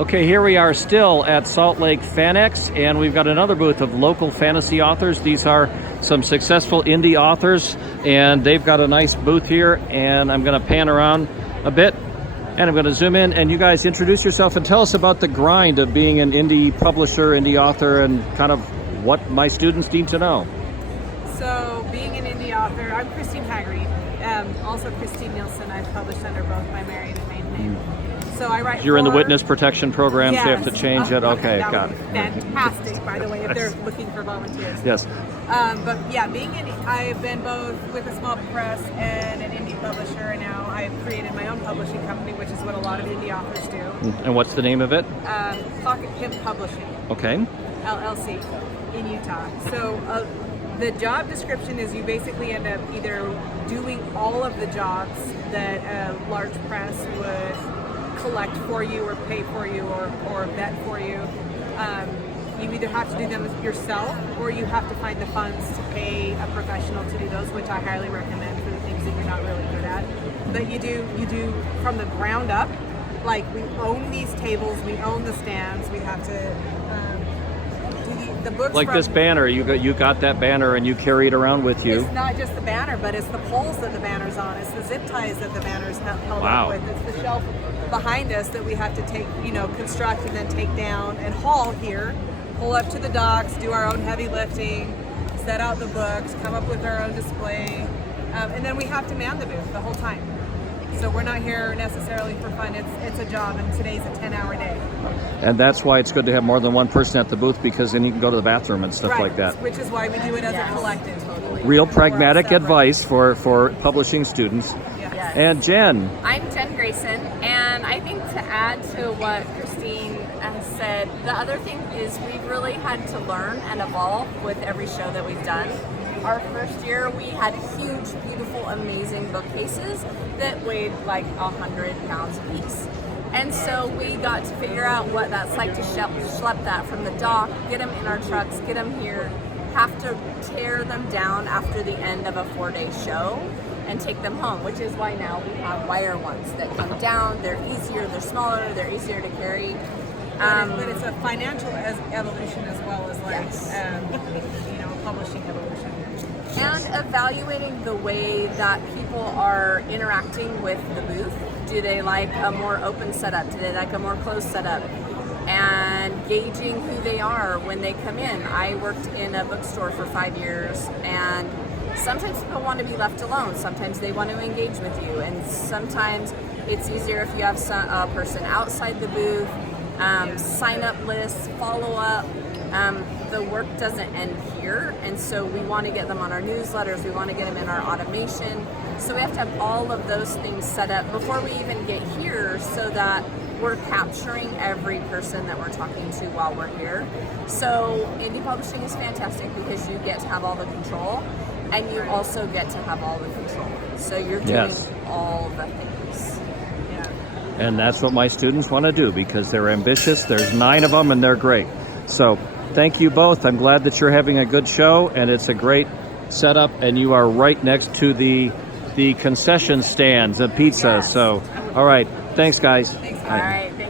Okay, here we are still at Salt Lake FanX, and we've got another booth of local fantasy authors. These are some successful indie authors, and they've got a nice booth here, and I'm going to pan around a bit, and I'm going to zoom in, and you guys introduce yourself and tell us about the grind of being an indie publisher, indie author, and kind of what my students need to know. So, being an indie author, I'm Christine Haggerty, also Christine Nielsen. I've published under both my married and maiden name. So I write. You're in the witness protection program, yes. So you have to change it. Okay, that got would it. be fantastic, by the way, if they're looking for volunteers. Yes. But yeah, I've been both with a small press and an indie publisher, and now I've created my own publishing company, which is what a lot of indie authors do. And what's the name of it? Pocket Pimp Publishing. Okay. LLC in Utah. So the job description is you basically end up either doing all of the jobs that a large press would collect for you or pay for you or vet for you. You either have to do them yourself or you have to find the funds to pay a professional to do those, which I highly recommend for the things that you're not really good at. But you do from the ground up. Like, we own these tables, we own the stands, we have to do the books. Like this banner, you got that banner and you carry it around with you. It's not just the banner, but it's the poles that the banner's on. It's the zip ties that the banner's held Wow. up with. It's the shelf behind us that we have to take, construct and then take down and haul here, pull up to the docks, do our own heavy lifting, set out the books, come up with our own display, and then we have to man the booth the whole time. So we're not here necessarily for fun. It's a job, and today's a 10-hour day. And that's why it's good to have more than one person at the booth, because then you can go to the bathroom and stuff like that. Which is why we do it as a collective. Real pragmatic advice for publishing students. Yes. And Jen. I'm Jen Grayson, and I think to add to what Christine has said, the other thing is we've really had to learn and evolve with every show that we've done. Our first year, we had huge, beautiful, amazing bookcases that weighed like 100 pounds apiece. And so we got to figure out what that's like to schlep that from the dock, get them in our trucks, get them here, have to tear them down after the end of a 4-day show and take them home, which is why now we have wire ones that come down. They're easier, they're smaller, they're easier to carry. But it's a financial evolution as well as publishing evolution. And evaluating the way that people are interacting with the booth. Do they like a more open setup? Do they like a more closed setup? And gauging who they are when they come in. I worked in a bookstore for 5 years, and sometimes people want to be left alone. Sometimes they want to engage with you, and sometimes it's easier if you have a person outside the booth. Sign up lists, follow up. The work doesn't end here, and so we want to get them on our newsletters, we want to get them in our automation. So we have to have all of those things set up before we even get here so that we're capturing every person that we're talking to while we're here. So indie publishing is fantastic because you get to have all the control, and you also get to have all the control. So you're doing all the things. And that's what my students want to do because they're ambitious. There's 9 of them and they're great. So thank you both. I'm glad that you're having a good show, and it's a great setup, and you are right next to the concession stands, the pizza. Yes. So, all right. Thanks, guys. Thanks. All right, thank you.